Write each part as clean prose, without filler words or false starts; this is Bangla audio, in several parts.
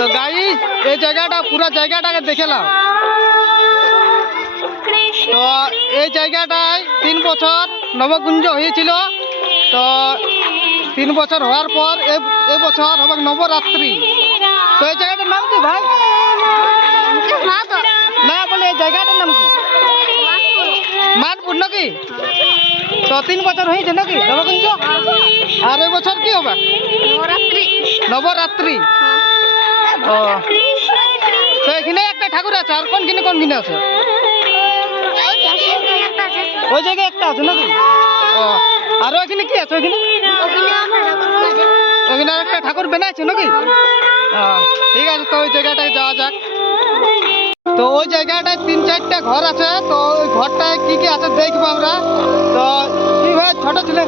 তো গাইস এই জায়গাটা পুরো জায়গাটাকে দেখে নাও। তো এই জায়গাটায় 3 বছর নবকুঞ্জ হয়েছিল। তো 3 বছর হওয়ার পর এই বছর হবে নবরাত্রি। তো এই জায়গাটার নাম কি ভাই? না বলে এই জায়গাটার নাম কি? মানপুর নাকি? তো 3 বছর হয়েছে নাকি নবকুঞ্জ? আর এই বছর কি হবে? নবরাত্রি। ও তো এখানে একটা ঠাকুর আছে, আর কোন কিনে আছে? ওই জায়গায় একটা আছে নাকি? ও আর ওইখানে কি আছে? ওইখানে একটা ঠাকুর বানাইছে নাকি? ঠিক আছে, তো ওই জায়গাটায় যাওয়া যাক। তো ওই জায়গাটায় 3-4টা ঘর আছে। তো ওই ঘরটায় কি কি আছে দেখবো আমরা। তো কি ভাই ছোট ছেলে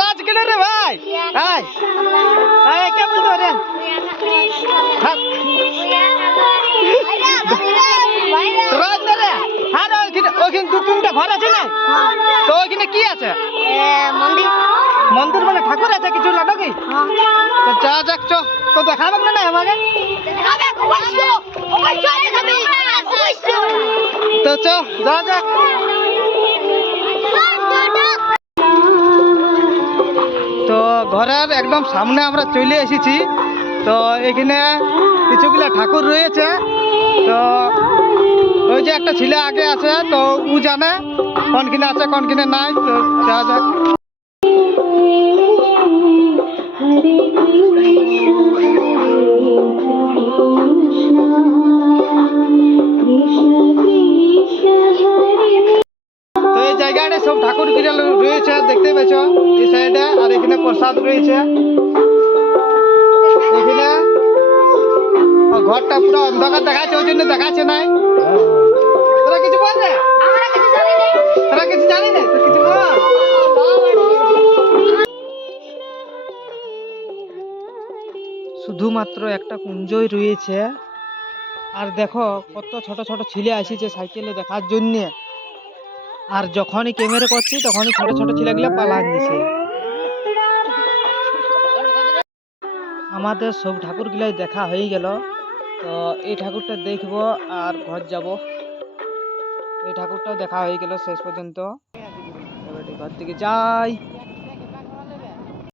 রাজ কেন রে ভাই? কে বলতো রে? রাজ না রে? হ্যাঁ ওইখানে 2-3টা ঘর আছে না? তো ওইখানে কি আছে? মন্দির মানে ঠাকুর আছে কিছু নাকি? তো যা যাক চ। তো দেখাবে না আমাকে? তো চ যা যাক। তো ঘরের একদম সামনে আমরা চলে এসেছি। তো এখানে কিছুগুলা ঠাকুর রয়েছে। তো ওই যে একটা ছেলে আগে আছে, তো ও জানে কোন কিনে আছে কোন কিনে নাই। তো যা যাক। তো এই জায়গাটা সব ঠাকুর গিরা রয়েছে, দেখতে পেয়েছ এই সাইডে। আর এখানে প্রসাদ রয়েছে। এখানে ঘরটা পুরো অন্ধকার দেখাচ্ছে, ওই জন্য দেখাচ্ছে নাই। তোরা কিছু বল রে? তোরা কিছু জানি না তো কিছু বল। শুধুমাত্র একটা কুঞ্জই রয়েছে। আর দেখো কত ছোট ছোট ছেলে আসিছে সাইকেলে দেখার জন্য। আর যখনই ক্যামেরা করছি তখনই ছোট ছোট ছেলেগুলো পালান দিছে। আমাদের সব ঠাকুরগুলাই দেখা হয়ে গেল। তো এই ঠাকুরটা দেখবো আর ঘর যাব। এই ঠাকুরটাও দেখা হয়ে গেল শেষ পর্যন্ত। এবার ঘর থেকে যাই।